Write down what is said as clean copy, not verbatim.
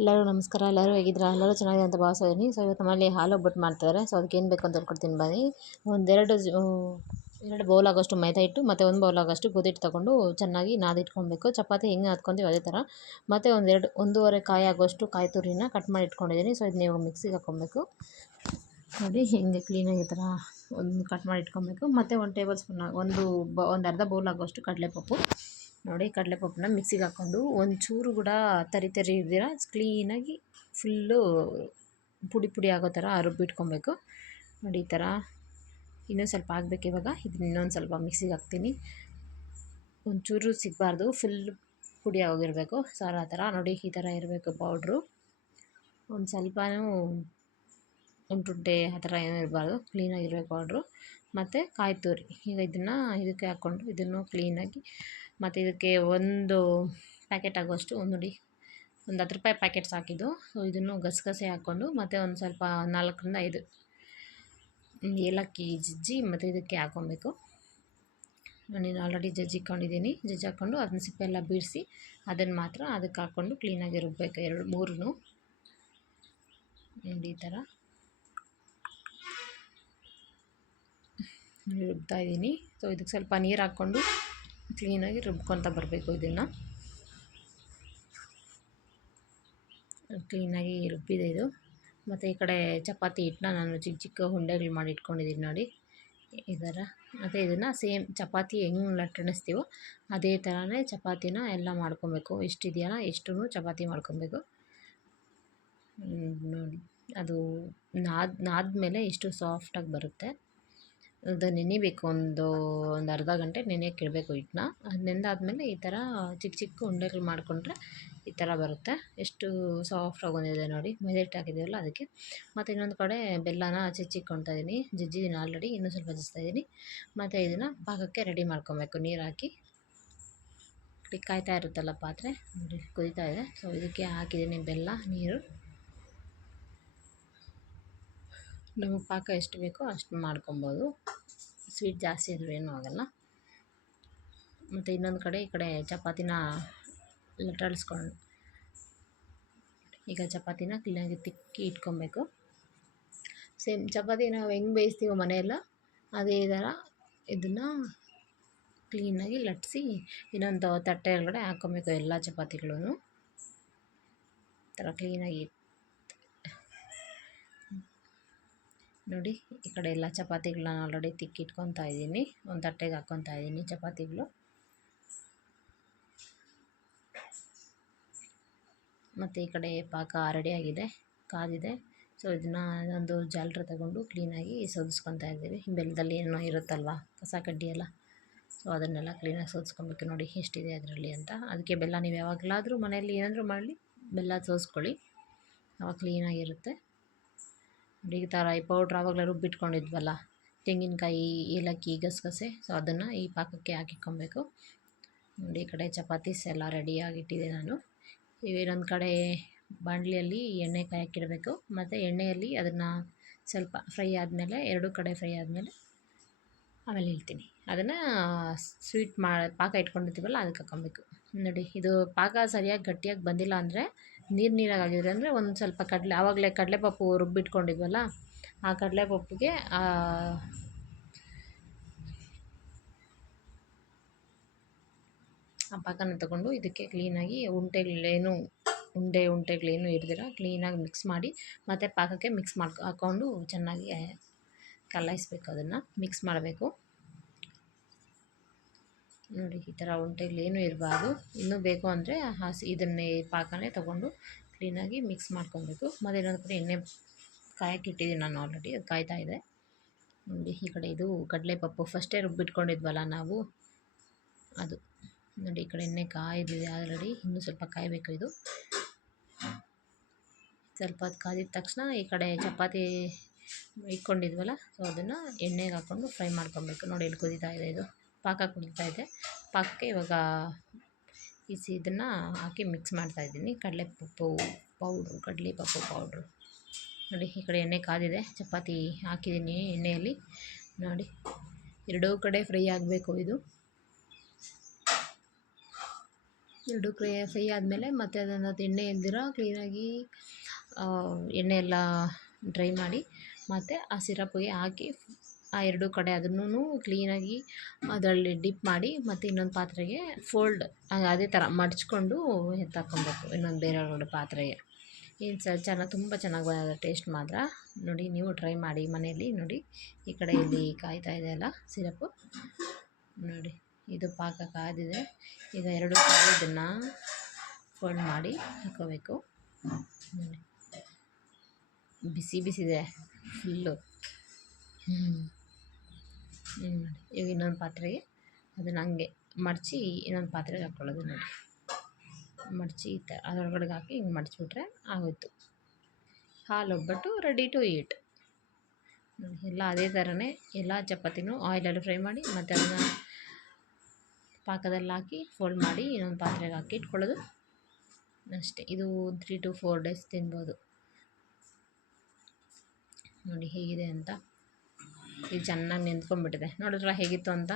ಎಲ್ಲರೂ ನಮಸ್ಕಾರ. ಎಲ್ಲರೂ ಹೇಗಿದ್ದೀರಾ? ಎಲ್ಲರೂ ಚೆನ್ನಾಗಿದೆ ಅಂತ ಭಾವಿಸ್ತೀನಿ. ಸೊ ಇವತ್ತು ನಮ್ಮಲ್ಲಿ ಹಾಲು ಒಬ್ಬಟ್ಟು ಮಾಡ್ತಾರೆ. ಸೊ ಅದಕ್ಕೆ ಏನು ಬೇಕು ಅಂತ ಹೇಳ್ಕೊಡ್ತೀನಿ ಬನ್ನಿ. ಎರಡು ಬೌಲ್ ಆಗೋಷ್ಟು ಮೈದಾ ಹಿಟ್ಟು ಮತ್ತು ಒಂದು ಬೌಲ್ ಆಗೋಷ್ಟು ಗೋಧಿ ಹಿಟ್ಟು ತೊಗೊಂಡು ಚೆನ್ನಾಗಿ ನಾದಿಟ್ಕೊಬೇಕು. ಚಪಾತಿ ಹೆಂಗೆ ನಾದ್ಕೊತೀವಿ ಅದೇ ಥರ. ಮತ್ತು ಒಂದೂವರೆ ಕಾಯಿ ಆಗೋಷ್ಟು ಕಾಯಿ ತುರಿನ ಕಟ್ ಮಾಡಿ ಇಟ್ಕೊಂಡಿದ್ದೀನಿ. ಸೊ ಇದನ್ನ ಇವಾಗ ಮಿಕ್ಸಿಗೆ ಹಾಕ್ಕೊಬೇಕು. ನೋಡಿ ಹಿಂಗೆ ಕ್ಲೀನಾಗಿ ಈ ಥರ ಒಂದು ಕಟ್ ಮಾಡಿ ಇಟ್ಕೊಬೇಕು. ಮತ್ತು 1 ಟೇಬಲ್ ಸ್ಪೂನ್ ಒಂದು ಅರ್ಧ ಬೌಲ್ ಆಗೋಷ್ಟು ಕಡಲೆಪಪ್ಪು. ನೋಡಿ ಕಡಲೆಪಪ್ಪನ್ನ ಮಿಕ್ಸಿಗೆ ಹಾಕ್ಕೊಂಡು ಒಂಚೂರು ಕೂಡ ತರಿ ಇರ್ದಿರ ಕ್ಲೀನಾಗಿ ಫುಲ್ಲು ಪುಡಿ ಆಗೋ ಥರ ರುಬ್ಬಿಟ್ಕೊಬೇಕು. ನೋಡಿ ಈ ಥರ ಇನ್ನೊಂದು ಸ್ವಲ್ಪ ಆಗಬೇಕು. ಇವಾಗ ಇದನ್ನ ಇನ್ನೊಂದು ಸ್ವಲ್ಪ ಮಿಕ್ಸಿಗೆ ಹಾಕ್ತೀನಿ. ಒಂಚೂರು ಸಿಗಬಾರ್ದು, ಫುಲ್ ಪುಡಿ ಆಗೋಗಿರಬೇಕು. ಸಾರು ಆ ಥರ ನೋಡಿ ಈ ಥರ ಇರಬೇಕು ಪೌಡ್ರು. ಒಂದು ಸ್ವಲ್ಪನೂ ಉಂಟುಂಟೆ ಆ ಥರ ಏನೂ ಇರಬಾರ್ದು, ಕ್ಲೀನಾಗಿರಬೇಕು ಪೌಡ್ರು. ಮತ್ತು ಕಾಯಿ ತುರಿ ಈಗ ಇದಕ್ಕೆ ಹಾಕ್ಕೊಂಡು ಇದನ್ನು ಕ್ಲೀನಾಗಿ, ಮತ್ತು ಇದಕ್ಕೆ ಒಂದು ಪ್ಯಾಕೆಟ್ ಆಗೋಷ್ಟು ನೋಡಿ ಒಂದು 10 ರೂಪಾಯಿ ಪ್ಯಾಕೆಟ್ಸ್ ಹಾಕಿದ್ದು. ಸೊ ಇದನ್ನು ಗಸಗಸೆ ಹಾಕ್ಕೊಂಡು ಮತ್ತು ಒಂದು ಸ್ವಲ್ಪ 4 ರಿಂದ 5 ಏಲಕ್ಕಿ ಜಜ್ಜಿ ಮತ್ತು ಇದಕ್ಕೆ ಹಾಕ್ಕೊಬೇಕು. ನಾನು ಆಲ್ರೆಡಿ ಜಜ್ಜಿ ಹಾಕ್ಕೊಂಡು ಅದನ್ನ ಸಿಪ್ಪೆ ಎಲ್ಲ ಬಿಡಿಸಿ ಅದನ್ನು ಮಾತ್ರ ಅದಕ್ಕೆ ಹಾಕ್ಕೊಂಡು ಕ್ಲೀನಾಗಿ ರುಬ್ಬಬೇಕು. 2-3 ನೋಡಿ ಈ ಥರ ರುಬ್ತಾ ಇದ್ದೀನಿ. ಸೊ ಇದಕ್ಕೆ ಸ್ವಲ್ಪ ನೀರು ಹಾಕ್ಕೊಂಡು ಕ್ಲೀನಾಗಿ ರುಬ್ಕೊತ ಬರಬೇಕು. ಇದನ್ನು ಕ್ಲೀನಾಗಿ ರುಬ್ಬಿದೆ ಇದು. ಮತ್ತು ಈ ಕಡೆ ಚಪಾತಿ ಹಿಟ್ಟನ್ನ ನಾನು ಚಿಕ್ಕ ಚಿಕ್ಕ ಉಂಡೆಗಳು ಮಾಡಿ ಇಟ್ಕೊಂಡಿದ್ದೀನಿ ನೋಡಿ ಈ ಥರ. ಮತ್ತು ಇದನ್ನು ಸೇಮ್ ಚಪಾತಿ ಹೆಂಗೆ ಲಟ್ಟಣಿಸ್ತೀವೋ ಅದೇ ಥರನೇ ಚಪಾತಿನ ಎಲ್ಲ ಮಾಡ್ಕೊಬೇಕು. ಇಷ್ಟಿದೆಯಲ್ಲ ಇಷ್ಟೂ ಚಪಾತಿ ಮಾಡ್ಕೊಬೇಕು. ನೋಡಿ ಅದು ನಾದ್ಮೇಲೆ ಇಷ್ಟು ಸಾಫ್ಟಾಗಿ ಬರುತ್ತೆ. ಅದು ನೆನಿಬೇಕು, ಒಂದು ಅರ್ಧ ಗಂಟೆ ನೆನೆಯೋಕ್ಕೆ ಇಡಬೇಕು ಹಿಟ್ಟನ್ನ. ಅದು ನೆಂದಾದ್ಮೇಲೆ ಈ ಥರ ಚಿಕ್ಕ ಚಿಕ್ಕ ಉಂಡೆಗಳು ಮಾಡಿಕೊಂಡ್ರೆ ಈ ಥರ ಬರುತ್ತೆ. ಎಷ್ಟು ಸಾಫ್ಟಾಗಿ ಬಂದಿದೆ ನೋಡಿ, ಮೈದಾ ಹಿಟ್ಟು ಹಾಕಿದ್ದೀವಲ್ಲ ಅದಕ್ಕೆ. ಮತ್ತು ಇನ್ನೊಂದು ಕಡೆ ಬೆಲ್ಲನ ಚಿಕ್ಕೊಳ್ತಾ ಇದ್ದೀನಿ, ಜಜ್ಜಿದ್ದೀನಿ ಆಲ್ರೆಡಿ, ಇನ್ನೂ ಸ್ವಲ್ಪ ಜಜ್ಜಿಸ್ತಾ ಇದ್ದೀನಿ. ಮತ್ತು ಇದನ್ನು ಪಾಕಕ್ಕೆ ರೆಡಿ ಮಾಡ್ಕೊಬೇಕು. ನೀರು ಹಾಕಿ ಕಾಯ್ತಾ ಇರುತ್ತಲ್ಲ ಪಾತ್ರೆ, ನೋಡಿ ಕುದೀತಾ ಇದೆ. ಸೊ ಇದಕ್ಕೆ ಹಾಕಿದ್ದೀನಿ ಬೆಲ್ಲ, ನೀರು. ನಮಗೆ ಪಾಕ ಎಷ್ಟು ಬೇಕೋ ಅಷ್ಟು ಮಾಡ್ಕೊಬೋದು, ಸ್ವೀಟ್ ಜಾಸ್ತಿ ಆದರೂ ಏನೂ ಆಗೋಲ್ಲ. ಮತ್ತು ಇನ್ನೊಂದು ಕಡೆ ಈ ಕಡೆ ಚಪಾತಿನ ಲಟ್ಟಾಡಿಸ್ಕೊಂಡು ಈಗ ಚಪಾತಿನ ಕ್ಲೀನಾಗಿ ತಿಕ್ಕಿ ಇಟ್ಕೊಬೇಕು. ಸೇಮ್ ಚಪಾತಿ ನಾವು ಹೆಂಗೆ ಬೇಯಿಸ್ತೀವೋ ಮನೆಯೆಲ್ಲ ಅದೇ ಥರ ಇದನ್ನು ಕ್ಲೀನಾಗಿ ಲಟ್ಟಿಸಿ ಇನ್ನೊಂದು ತಟ್ಟೆ ಒಳಗಡೆ ಹಾಕ್ಕೊಬೇಕು. ಎಲ್ಲ ಚಪಾತಿಗಳೂ ಥರ ಕ್ಲೀನಾಗಿ ನೋಡಿ ಈ ಕಡೆ ಎಲ್ಲ ಚಪಾತಿಗಳನ್ನ ಆಲ್ರೆಡಿ ತಿಕ್ಕಿಟ್ಕೊತಾ ಇದ್ದೀನಿ. ಒಂದು ತಟ್ಟೆಗೆ ಹಾಕ್ಕೊತಾ ಇದ್ದೀನಿ ಚಪಾತಿಗಳು. ಮತ್ತು ಈ ಕಡೆ ಪಾಕ ರೆಡಿಯಾಗಿದೆ, ಕಾದಿದೆ. ಸೊ ಇದನ್ನು ಒಂದು ಜಾಲರ ತಗೊಂಡು ಕ್ಲೀನಾಗಿ ಸೋದಿಸ್ಕೊತಾ ಇದ್ದೀವಿ. ಬೆಲ್ಲದಲ್ಲಿ ಏನೋ ಇರುತ್ತಲ್ವ ಕಸ ಕಡ್ಡಿ ಎಲ್ಲ, ಸೊ ಅದನ್ನೆಲ್ಲ ಕ್ಲೀನಾಗಿ ಸೋದಿಸ್ಕೊಬೇಕು. ನೋಡಿ ಎಷ್ಟಿದೆ ಅದರಲ್ಲಿ ಅಂತ. ಅದಕ್ಕೆ ಬೆಲ್ಲ ನೀವು ಯಾವಾಗಲಾದರೂ ಮನೆಯಲ್ಲಿ ಏನಾದರೂ ಮಾಡಲಿ ಬೆಲ್ಲ ಸೋಸ್ಕೊಳ್ಳಿ, ಆವಾಗ ಕ್ಲೀನಾಗಿರುತ್ತೆ. ನೋಡಿ ಈ ಥರ ಈ ಪೌಡ್ರ್ ಆವಾಗಲೇ ರುಬ್ಬಿಟ್ಕೊಂಡಿದ್ವಲ್ಲ, ತೆಂಗಿನಕಾಯಿ, ಏಲಕ್ಕಿ, ಗಸಗಸೆ, ಸೊ ಅದನ್ನು ಈ ಪಾಕಕ್ಕೆ ಹಾಕಿಕೊಬೇಕು. ನೋಡಿ ಈ ಕಡೆ ಚಪಾತೀಸ್ ಎಲ್ಲ ರೆಡಿಯಾಗಿಟ್ಟಿದೆ ನಾನು. ಇನ್ನೊಂದು ಕಡೆ ಬಾಣಲಿಯಲ್ಲಿ ಎಣ್ಣೆ ಕಾಯಕ್ಕಿಡಬೇಕು. ಮತ್ತು ಎಣ್ಣೆಯಲ್ಲಿ ಅದನ್ನು ಸ್ವಲ್ಪ ಫ್ರೈ ಆದಮೇಲೆ, 2 ಕಡೆ ಫ್ರೈ ಆದಮೇಲೆ ಆಮೇಲೆ ಹೇಳ್ತೀನಿ. ಅದನ್ನು ಪಾಕ ಇಟ್ಕೊಂಡಿರ್ತೀವಲ್ಲ ಅದಕ್ಕೆ ಹಾಕ್ಕೊಬೇಕು. ನೋಡಿ ಇದು ಪಾಕ ಸರಿಯಾಗಿ ಗಟ್ಟಿಯಾಗಿ ಬಂದಿಲ್ಲ ಅಂದರೆ, ನೀರಾಗಿದ್ರೆ ಅಂದರೆ ಒಂದು ಸ್ವಲ್ಪ ಆವಾಗಲೇ ಕಡಲೆಪಪ್ಪು ರುಬ್ಬಿಟ್ಕೊಂಡಿದ್ವಲ್ಲ ಆ ಕಡಲೆಪಪ್ಪಿಗೆ ಆ ಪಾಕನ ತಗೊಂಡು ಇದಕ್ಕೆ ಕ್ಲೀನಾಗಿ ಉಂಡೆಗಳೇನು ಇರ್ದಿರ ಕ್ಲೀನಾಗಿ ಮಿಕ್ಸ್ ಮಾಡಿ ಮತ್ತು ಪಾಕಕ್ಕೆ ಮಿಕ್ಸ್ ಹಾಕ್ಕೊಂಡು ಚೆನ್ನಾಗಿ ಕಲಾಯಿಸ್ಬೇಕು. ಅದನ್ನು ಮಿಕ್ಸ್ ಮಾಡಬೇಕು. ನೋಡಿ ಈ ಥರ ಉಂಡೆಗಳೇನು ಇರಬಾರ್ದು. ಇನ್ನೂ ಬೇಕು ಅಂದರೆ ಇದನ್ನೇ ಪಾಕನೇ ತೊಗೊಂಡು ಕ್ಲೀನಾಗಿ ಮಿಕ್ಸ್ ಮಾಡ್ಕೊಬೇಕು. ಮತ್ತು ಇನ್ನೊಂದು ಕಡೆ ಎಣ್ಣೆ ಕಾಯಕ್ಕಿಟ್ಟಿದ್ದೀನಿ ನಾನು ಆಲ್ರೆಡಿ, ಅದು ಕಾಯ್ತಾ ಇದೆ. ನೋಡಿ ಈ ಕಡೆ ಇದು ಕಡಲೆಪಪ್ಪು ಫಸ್ಟೇ ರುಬ್ಬಿಟ್ಕೊಂಡಿದ್ವಲ್ಲ ನಾವು, ಅದು ನೋಡಿ ಈ ಕಡೆ ಎಣ್ಣೆ ಕಾಯ್ದಿದೆ ಆಲ್ರೆಡಿ, ಇನ್ನೂ ಸ್ವಲ್ಪ ಕಾಯಬೇಕು. ಇದು ಸ್ವಲ್ಪ ಅದು ಕಾದಿದ ತಕ್ಷಣ ಈ ಕಡೆ ಚಪಾತಿ ಇಟ್ಕೊಂಡಿದ್ವಲ್ಲ, ಸೊ ಅದನ್ನು ಎಣ್ಣೆಗೆ ಹಾಕ್ಕೊಂಡು ಫ್ರೈ ಮಾಡ್ಕೊಬೇಕು. ನೋಡಿ ಇಲ್ಲಿ ಕುದೀತಾ ಇದೆ, ಇದು ಪಾಕ ಕುದೀತಾ ಇದೆ. ಪಾಕಕ್ಕೆ ಇವಾಗ ಇದನ್ನು ಹಾಕಿ ಮಿಕ್ಸ್ ಮಾಡ್ತಾಯಿದ್ದೀನಿ. ಕಡಲೆಪಪ್ಪು ಪೌಡ್ರು. ನೋಡಿ ಈ ಕಡೆ ಎಣ್ಣೆ ಕಾದಿದೆ, ಚಪಾತಿ ಹಾಕಿದ್ದೀನಿ ಎಣ್ಣೆಯಲ್ಲಿ. ನೋಡಿ 2 ಕಡೆ ಫ್ರೈ ಆಗಬೇಕು ಇದು. ಎರಡು ಫ್ರೈ ಆದಮೇಲೆ ಮತ್ತೆ ಅದನ್ನು ಎಣ್ಣೆ ಇಲ್ದಿರ ಕ್ಲೀನಾಗಿ ಎಣ್ಣೆ ಎಲ್ಲ ಡ್ರೈ ಮಾಡಿ ಮತ್ತು ಆ ಸಿರಪ್ಪಿಗೆ ಹಾಕಿ ಆ ಎರಡು ಕಡೆ ಅದನ್ನೂ ಕ್ಲೀನಾಗಿ ಅದರಲ್ಲಿ ಡಿಪ್ ಮಾಡಿ ಮತ್ತು ಇನ್ನೊಂದು ಪಾತ್ರೆಗೆ ಫೋಲ್ಡ್ ಅದೇ ಥರ ಮಡಚ್ಕೊಂಡು ಎತ್ತಾಕ್ಕೊಬೇಕು ಇನ್ನೊಂದು ಬೇರೆ ಒಳಗಡೆ ಪಾತ್ರೆಗೆ. ಇದು ತುಂಬ ಚೆನ್ನಾಗಿ ಬಂದಿದೆ ಟೇಸ್ಟ್ ಮಾತ್ರ. ನೋಡಿ ನೀವು ಟ್ರೈ ಮಾಡಿ ಮನೆಯಲ್ಲಿ. ನೋಡಿ ಈ ಕಡೆ ಇಲ್ಲಿ ಕಾಯ್ತಾ ಇದೆ ಅಲ್ಲ ಸಿರಪ್ಪು, ನೋಡಿ ಇದು ಪಾಕ ಕಾದಿದೆ. ಈಗ ಎರಡು ಕಡೆ ಇದನ್ನು ಫೋಲ್ಡ್ ಮಾಡಿ ಹಾಕ್ಕೋಬೇಕು. ನೋಡಿ ಬಿಸಿ ಬಿಸಿದೆ ಫುಲ್ಲು. ಈಗ ಇನ್ನೊಂದು ಪಾತ್ರೆಗೆ ಅದನ್ನು ಹಂಗೆ ಮಡಚಿ ಇನ್ನೊಂದು ಪಾತ್ರೆಗೆ ಹಾಕ್ಕೊಳ್ಳೋದು. ನೋಡಿ ಮಡಚಿ ಅದರೊಳಗಡೆಗೆ ಹಾಕಿ ಹಿಂಗೆ ಮಡಚಿಬಿಟ್ರೆ ಆಗೋಯ್ತು. ಹಾಲು ಒಬ್ಬಟ್ಟು ರೆಡಿ ಟು ಈಟ್. ನೋಡಿ ಎಲ್ಲ ಅದೇ ಥರನೇ ಎಲ್ಲ ಚಪಾತಿನೂ ಆಯಿಲಲ್ಲಿ ಫ್ರೈ ಮಾಡಿ ಮತ್ತು ಅದನ್ನು ಪಾಕದಲ್ಲಿ ಹಾಕಿ ಫೋಲ್ಡ್ ಮಾಡಿ ಇನ್ನೊಂದು ಪಾತ್ರೆಗೆ ಹಾಕಿ ಇಟ್ಕೊಳ್ಳೋದು ಅಷ್ಟೇ. ಇದು 3 to 4 days ತಿನ್ಬೋದು. ನೋಡಿ ಹೇಗಿದೆ ಅಂತ. ಇದು ಚೆನ್ನಾಗಿ ನೆಂದ್ಕೊಂಡ್ಬಿಟ್ಟಿದೆ. ನೋಡಿದ್ರಲ್ಲ ಹೇಗಿತ್ತು ಅಂತ.